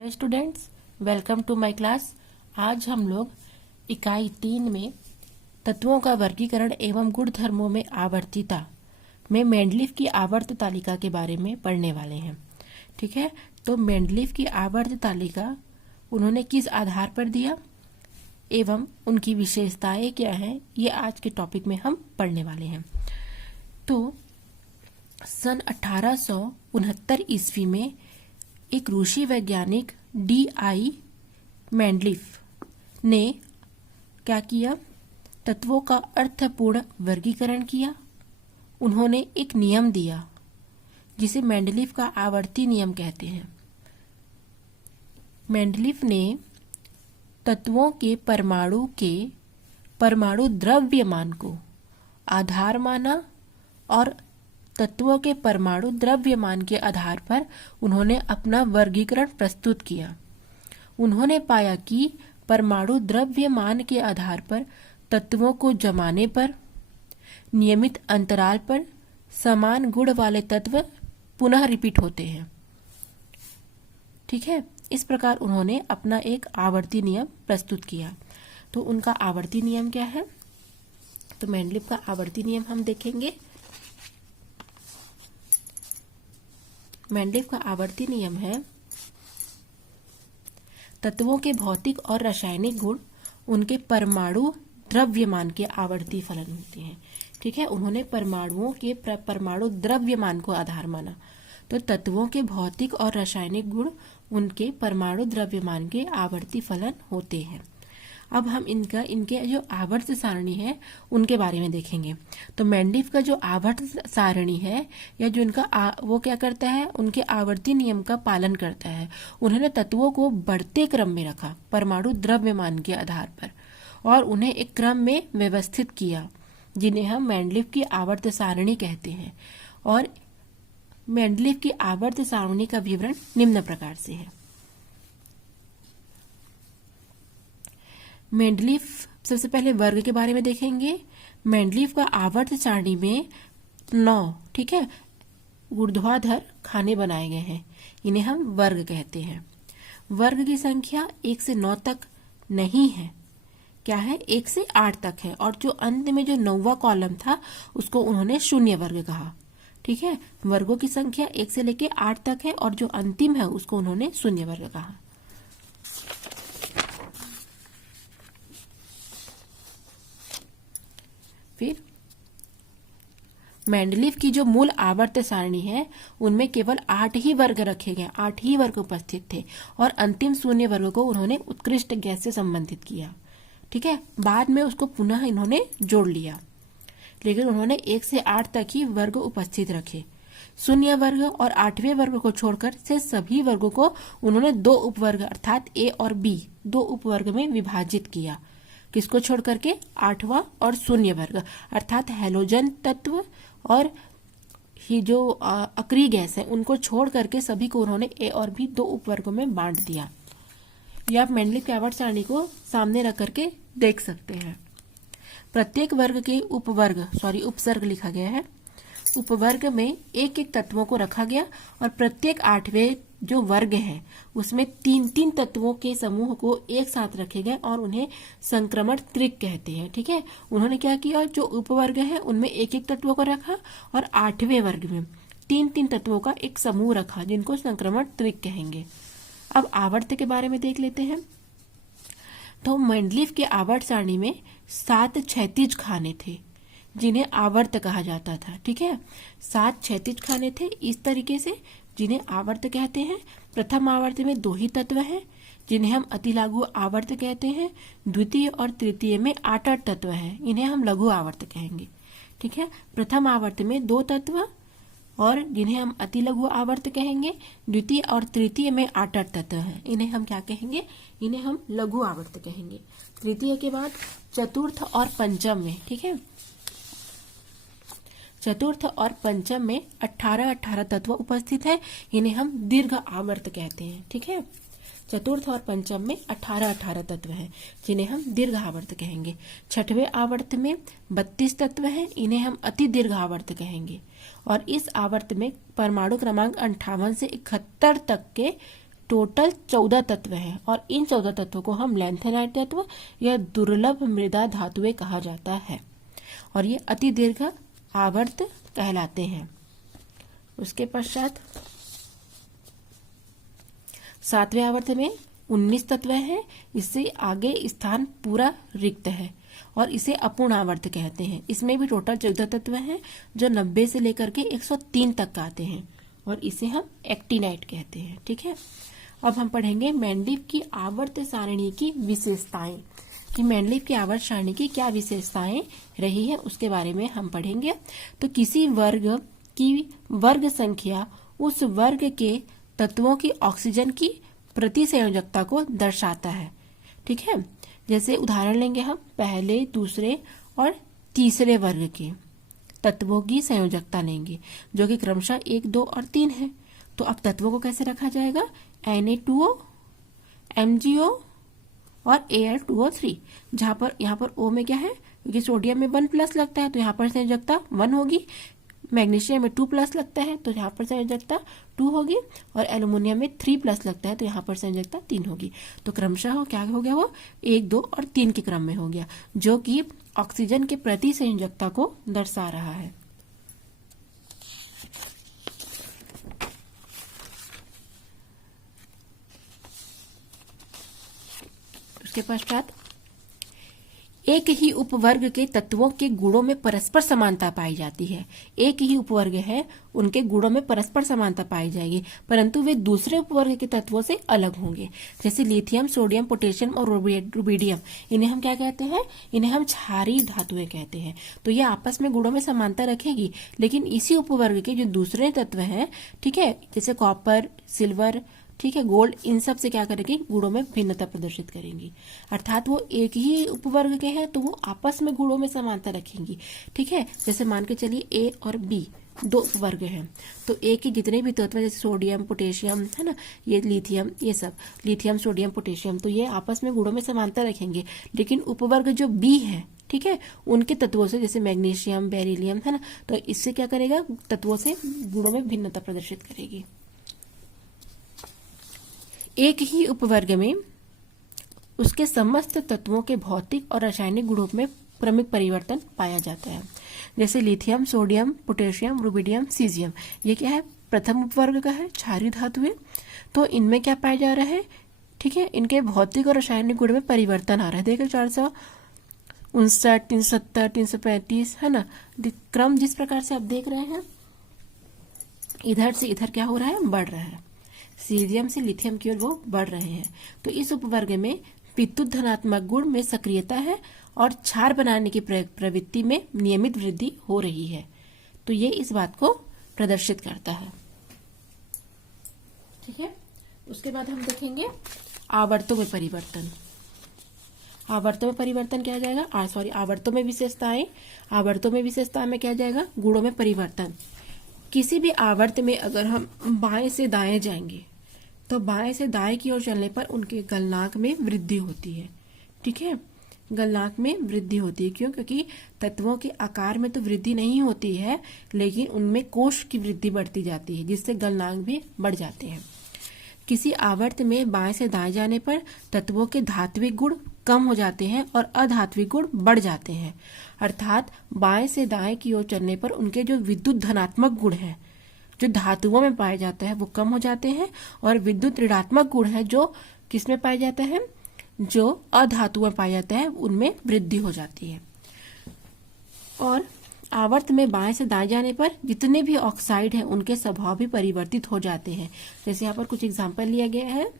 Students, welcome to my class. आज हम लोग इकाई 3 में तत्वों का वर्गीकरण एवं गुण धर्मों में आवर्तीता में मेंडलीव की आवर्त तालिका के बारे में पढ़ने वाले हैं। ठीक है, तो मेंडलीव की आवर्त तालिका उन्होंने किस आधार पर दिया एवं उनकी विशेषताएं क्या हैं, ये आज के टॉपिक में हम पढ़ने वाले हैं। तो सन 1869 ईस्वी में एक रूसी वैज्ञानिक D.I. मेंडलीव ने क्या किया? तत्वों का अर्थपूर्ण वर्गीकरण किया। उन्होंने एक नियम दिया जिसे मेंडलीव का आवर्ती नियम कहते हैं। मेंडलीव ने तत्वों के परमाणु द्रव्यमान को आधार माना और तत्वों के परमाणु द्रव्यमान के आधार पर उन्होंने अपना वर्गीकरण प्रस्तुत किया। उन्होंने पाया कि परमाणु द्रव्यमान के आधार पर तत्वों को जमाने पर नियमित अंतराल पर समान गुण वाले तत्व पुनः रिपीट होते हैं। ठीक है, इस प्रकार उन्होंने अपना एक आवर्ती नियम प्रस्तुत किया। तो उनका आवर्ती नियम क्या है? तो मेंडलीव का आवर्ती नियम हम देखेंगे। मेंडलीव का आवर्ती नियम है, तत्वों के भौतिक और रासायनिक गुण उनके परमाणु द्रव्यमान के आवर्ती फलन होते हैं। ठीक है, उन्होंने परमाणुओं के परमाणु द्रव्यमान को आधार माना। तो तत्वों के भौतिक और रासायनिक गुण उनके परमाणु द्रव्यमान के आवर्ती फलन होते हैं। अब हम इनके जो आवर्त सारणी है उनके बारे में देखेंगे। तो मेंडलीव का जो आवर्त सारणी है या जो इनका वो क्या करता है, उनके आवर्ती नियम का पालन करता है। उन्होंने तत्वों को बढ़ते क्रम में रखा परमाणु द्रव्यमान के आधार पर और उन्हें एक क्रम में व्यवस्थित किया, जिन्हें हम मेंडलीव की आवर्त सारणी कहते हैं। और मेंडलीव की आवर्त सारणी का विवरण निम्न प्रकार से है। मेंडलीव, सबसे पहले वर्ग के बारे में देखेंगे। मेंडलीव का आवर्त सारणी में 9, ठीक है, ऊर्ध्वाधर खाने बनाए गए हैं। इन्हें हम वर्ग कहते हैं। वर्ग की संख्या 1 से 9 तक नहीं है। क्या है? 1 से 8 तक है। और जो अंत में जो 9वां कॉलम था उसको उन्होंने शून्य वर्ग कहा। ठीक है, वर्गों की संख्या 1 से लेके 8 तक है और जो अंतिम है उसको उन्होंने शून्य वर्ग कहा। फिर मेंडलीव की जो मूल आवर्त सारणी है उनमें केवल 8 ही वर्ग रखे गए, 8 ही वर्ग उपस्थित थे और अंतिम शून्य वर्ग को उन्होंने उत्कृष्ट गैस से संबंधित किया। ठीक है, बाद में उसको पुनः इन्होंने जोड़ लिया, लेकिन उन्होंने 1 से 8 तक ही वर्ग उपस्थित रखे। शून्य वर्ग और 8वें वर्ग को छोड़कर से सभी वर्गों को उन्होंने 2 उपवर्ग अर्थात ए और बी 2 उपवर्ग में विभाजित किया। किसको छोड़ करके? 8वां और शून्य वर्ग अर्थात हैलोजन तत्व और ही जो अक्रिय गैस है उनको छोड़ करके सभी को उन्होंने ए और बी 2 उपवर्गों में बांट दिया। यह आप मेंडलीव की आवर्त सारणी को सामने रख करके देख सकते हैं। प्रत्येक वर्ग के उपसर्ग लिखा गया है। उपवर्ग में एक एक तत्वों को रखा गया और प्रत्येक 8वें जो वर्ग है उसमें 3-3 तत्वों के समूह को एक साथ रखे गए और उन्हें संक्रमण त्रिक कहते हैं। ठीक है, उन्होंने क्या किया, जो उपवर्ग है उनमें एक एक तत्वों को रखा और 8वें वर्ग में 3-3 तत्वों का एक समूह रखा जिनको संक्रमण त्रिक कहेंगे। अब आवर्त के बारे में देख लेते हैं। तो मेंडलीव के आवर्त सारणी में 7 क्षैतिज खाने थे जिन्हें आवर्त कहा जाता था। ठीक है, 7 क्षैतिज खाने थे इस तरीके से जिन्हें आवर्त कहते हैं। प्रथम आवर्त में 2 ही तत्व हैं जिन्हें हम अति लघु आवर्त कहते हैं। द्वितीय और तृतीय में 8 तत्व हैं, इन्हें हम लघु आवर्त कहेंगे। ठीक है, प्रथम आवर्त में 2 तत्व और जिन्हें हम अति लघु आवर्त कहेंगे। द्वितीय और तृतीय में 8 तत्व हैं, इन्हें हम क्या कहेंगे? इन्हें हम लघु आवर्त कहेंगे। तृतीय के बाद चतुर्थ और पंचम में, ठीक है, चतुर्थ और पंचम में 18 तत्व उपस्थित है, इन्हें हम दीर्घ आवर्त कहते हैं। ठीक है, चतुर्थ और पंचम में 18 तत्व हैं जिन्हें हम दीर्घ आवर्त कहेंगे। छठवें आवर्त में 32 तत्व हैं, इन्हें हम अति दीर्घ आवर्त कहेंगे। और इस आवर्त में परमाणु क्रमांक 58 से 71 तक के टोटल 14 तत्व हैं और इन 14 तत्वों को हम लैंथेनाइट तत्व या दुर्लभ मृदा धातुएं कहा जाता है और ये अति दीर्घ आवर्त कहलाते हैं। उसके पश्चात 7वें आवर्त में 19 तत्व हैं। इससे आगे स्थान पूरा रिक्त है और इसे अपूर्ण आवर्त कहते हैं। इसमें भी टोटल 14 तत्व हैं जो 90 से लेकर के 103 तक आते हैं और इसे हम एक्टिनाइट कहते हैं। ठीक है, अब हम पढ़ेंगे मेंडलीव की आवर्त सारणी की विशेषताएं कि मेंडलीव की आवर्त सारणी की क्या विशेषताएं रही है उसके बारे में हम पढ़ेंगे। तो किसी वर्ग की वर्ग संख्या उस वर्ग के तत्वों की ऑक्सीजन की प्रति संयोजकता को दर्शाता है। ठीक है, जैसे उदाहरण लेंगे हम पहले, दूसरे और तीसरे वर्ग के तत्वों की संयोजकता लेंगे जो कि क्रमशः 1, 2 और 3 है। तो अब तत्वों को कैसे रखा जाएगा? Na2O, MgO और Al2O3, जहां पर यहाँ पर O में क्या है, क्योंकि सोडियम में 1+ लगता है तो यहाँ पर संयोजकता 1 होगी, मैग्नीशियम में 2+ लगता है तो यहाँ पर संयोजकता 2 होगी और एल्युमिनियम में 3+ लगता है तो यहाँ पर संयोजकता 3 होगी। तो क्रमशः क्या हो गया, वो 1, 2 और 3 के क्रम में हो गया, जो कि ऑक्सीजन के प्रति संयोजकता को दर्शा रहा है। उसके पश्चात एक ही उपवर्ग के तत्वों के गुणों में परस्पर समानता पाई जाती है। एक ही उपवर्ग है, उनके गुणों में परस्पर समानता पाई जाएगी, परंतु वे दूसरे उपवर्ग के तत्वों से अलग होंगे। जैसे लिथियम, सोडियम, पोटेशियम और रुबिडियम, इन्हें हम क्या कहते हैं? इन्हें हम क्षारीय धातुएं कहते हैं। तो ये आपस में गुणों में समानता रखेगी, लेकिन इसी उपवर्ग के जो दूसरे तत्व हैं, ठीक है, जैसे कॉपर, सिल्वर, ठीक है, गोल्ड, इन सब से क्या करेंगी? गुणों में भिन्नता प्रदर्शित करेंगी। अर्थात वो एक ही उपवर्ग के हैं तो वो आपस में गुणों में समानता रखेंगी। ठीक है, जैसे मान के चलिए ए और बी 2 उपवर्ग हैं, तो ए के जितने भी तत्व जैसे सोडियम, पोटेशियम, है ना, ये लिथियम, ये सब लिथियम, सोडियम, पोटेशियम, तो ये आपस में गुणों में समानता रखेंगे। लेकिन उपवर्ग जो बी है, ठीक है, उनके तत्वों से जैसे मैग्नीशियम, बेरिलियम, है ना, तो इससे क्या करेगा? तत्वों से गुणों में भिन्नता प्रदर्शित करेगी। एक ही उपवर्ग में उसके समस्त तत्वों के भौतिक और रासायनिक गुणों में प्रमुख परिवर्तन पाया जाता है। जैसे lithium, sodium, potassium, rubidium, caesium, ये क्या है? प्रथम उपवर्ग का है, क्षारीय धातुएं। तो इनमें क्या पाया जा रहा है? ठीक है, इनके भौतिक और रासायनिक गुण में परिवर्तन आ रहा है। देखो 459, 370, 335, है ना, क्रम जिस प्रकार से आप देख रहे हैं, इधर से इधर क्या हो रहा है? बढ़ रहा है। सीजियम से लिथियम की ओर वो बढ़ रहे हैं। तो इस उपवर्ग में विद्युत धनात्मक गुण में सक्रियता है और क्षार बनाने की प्रवृत्ति में नियमित वृद्धि हो रही है। तो ये इस बात को प्रदर्शित करता है। ठीक है, उसके बाद हम देखेंगे आवर्तों में परिवर्तन। आवर्तों में परिवर्तन क्या जाएगा? आवर्तों में विशेषताएं। आवर्तों में विशेषता में क्या जाएगा? गुणों में परिवर्तन। किसी भी आवर्त में अगर हम बाएं से दाएं जाएंगे तो बाएं से दाएं की ओर चलने पर उनके गलनांक में वृद्धि होती है। ठीक है, गलनांक में वृद्धि होती है। क्यों? क्योंकि तत्वों के आकार में तो वृद्धि नहीं होती है, लेकिन उनमें कोश की वृद्धि बढ़ती जाती है, जिससे गलनांक भी बढ़ जाते हैं। किसी आवर्त में बाएं से दाएं जाने पर तत्वों के धात्विक गुण कम हो जाते हैं और अधात्विक गुण बढ़ जाते हैं। अर्थात बाएं से दाएं की ओर चलने पर उनके जो विद्युत धनात्मक गुण हैं, जो धातुओं में पाए जाते हैं, वो कम हो जाते हैं और विद्युत ऋणात्मक गुण है जो किसमें पाए जाते हैं? जो अधातुओं में पाए जाते हैं, उनमें वृद्धि हो जाती है। और आवर्त में बाएं से दाएं जाने पर जितने भी ऑक्साइड हैं उनके स्वभाव भी परिवर्तित हो जाते हैं। जैसे यहाँ पर कुछ एग्जाम्पल लिया गया है,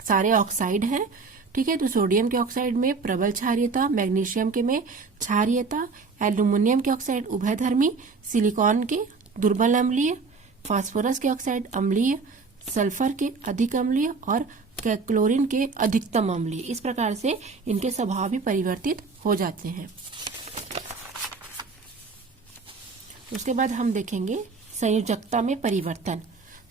सारे ऑक्साइड हैं। ठीक है, तो सोडियम के ऑक्साइड में प्रबल क्षारीयता, मैग्नीशियम के में क्षारीयता, एल्यूमिनियम के ऑक्साइड उभयधर्मी, सिलिकॉन के दुर्बल अम्लीय, फास्फोरस के ऑक्साइड अम्लीय, सल्फर के अधिक अम्लीय और क्लोरीन के अधिकतम अम्लीय। इस प्रकार से इनके स्वभाव भी परिवर्तित हो जाते हैं। उसके बाद हम देखेंगे संयोजकता में परिवर्तन।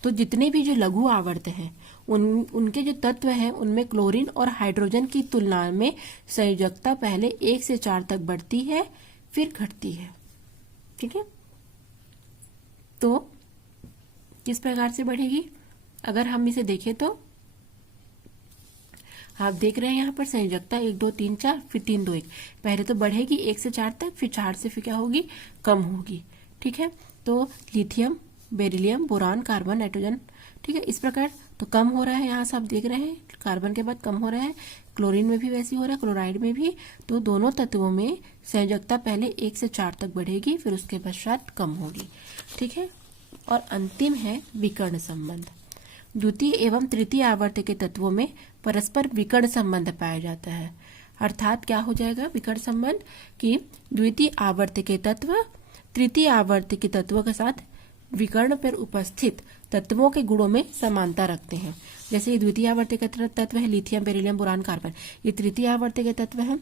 तो जितने भी जो लघु आवर्त हैं उनके जो तत्व हैं उनमें क्लोरीन और हाइड्रोजन की तुलना में संयोजकता पहले 1 से 4 तक बढ़ती है, फिर घटती है। ठीक है, तो किस प्रकार से बढ़ेगी? अगर हम इसे देखें तो आप देख रहे हैं यहाँ पर संयोजकता 1 2 3 4 फिर 3 2 1, पहले तो बढ़ेगी 1 से 4 तक, फिर 4 से फिर क्या होगी, कम होगी। ठीक है, तो lithium, beryllium, boron, carbon, nitrogen, ठीक है, इस प्रकार तो कम हो रहा है। यहाँ से आप देख रहे हैं कार्बन के बाद कम हो रहा है, क्लोरीन में भी वैसे ही हो रहा है, क्लोराइड में भी। तो दोनों तत्वों में संयोजकता पहले 1 से 4 तक बढ़ेगी, फिर उसके पश्चात कम होगी। ठीक है, और अंतिम है विकर्ण संबंध। द्वितीय एवं तृतीय आवर्त के तत्वों में परस्पर विकर्ण संबंध पाया जाता है। अर्थात क्या हो जाएगा विकर्ण संबंध, कि द्वितीय आवर्त के तत्व तृतीय आवर्त के तत्वों के साथ विकर्ण पर उपस्थित तत्वों के गुणों में समानता रखते हैं। जैसे ये द्वितीय आवर्त के तत्व है लिथियम, बेरिलियम, बोरान, कार्बन, ये तृतीय आवर्त के तत्व है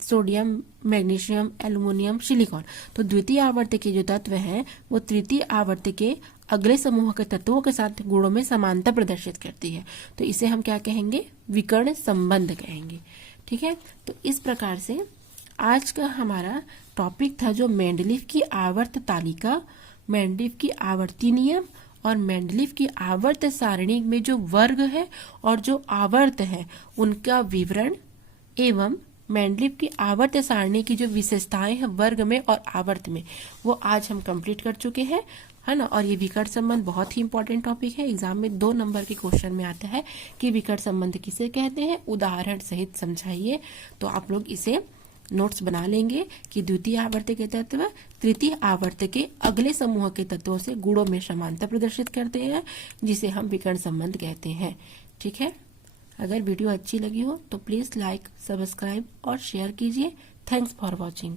सोडियम, मैग्नीशियम, एल्युमिनियम, सिलिकॉन। तो द्वितीय आवर्त के जो तत्व हैं वो तृतीय आवर्त के अगले समूह के तत्वों के साथ गुणों में समानता प्रदर्शित करती है। तो इसे हम क्या कहेंगे, विकर्ण संबंध कहेंगे। ठीक है, तो इस प्रकार से आज का हमारा टॉपिक था जो मेंडलीव की आवर्त तालिका, मेंडलीव की आवर्ती नियम और मेंडलीव की आवर्त सारणी में जो वर्ग है और जो आवर्त है उनका विवरण, एवं मेंडलीव की आवर्त सारणी की जो विशेषताएं हैं वर्ग में और आवर्त में, वो आज हम कंप्लीट कर चुके हैं, है ना। और ये विकर्ण संबंध बहुत ही इंपॉर्टेंट टॉपिक है, एग्जाम में 2 नंबर के क्वेश्चन में आता है कि विकर्ण संबंध किसे कहते हैं, उदाहरण सहित समझाइए। तो आप लोग इसे नोट्स बना लेंगे कि द्वितीय आवर्त के तत्व तृतीय आवर्त के अगले समूह के तत्वों से गुणों में समानता प्रदर्शित करते हैं, जिसे हम विकर्ण संबंध कहते हैं। ठीक है, अगर वीडियो अच्छी लगी हो तो प्लीज लाइक, सब्सक्राइब और शेयर कीजिए। Thanks for watching.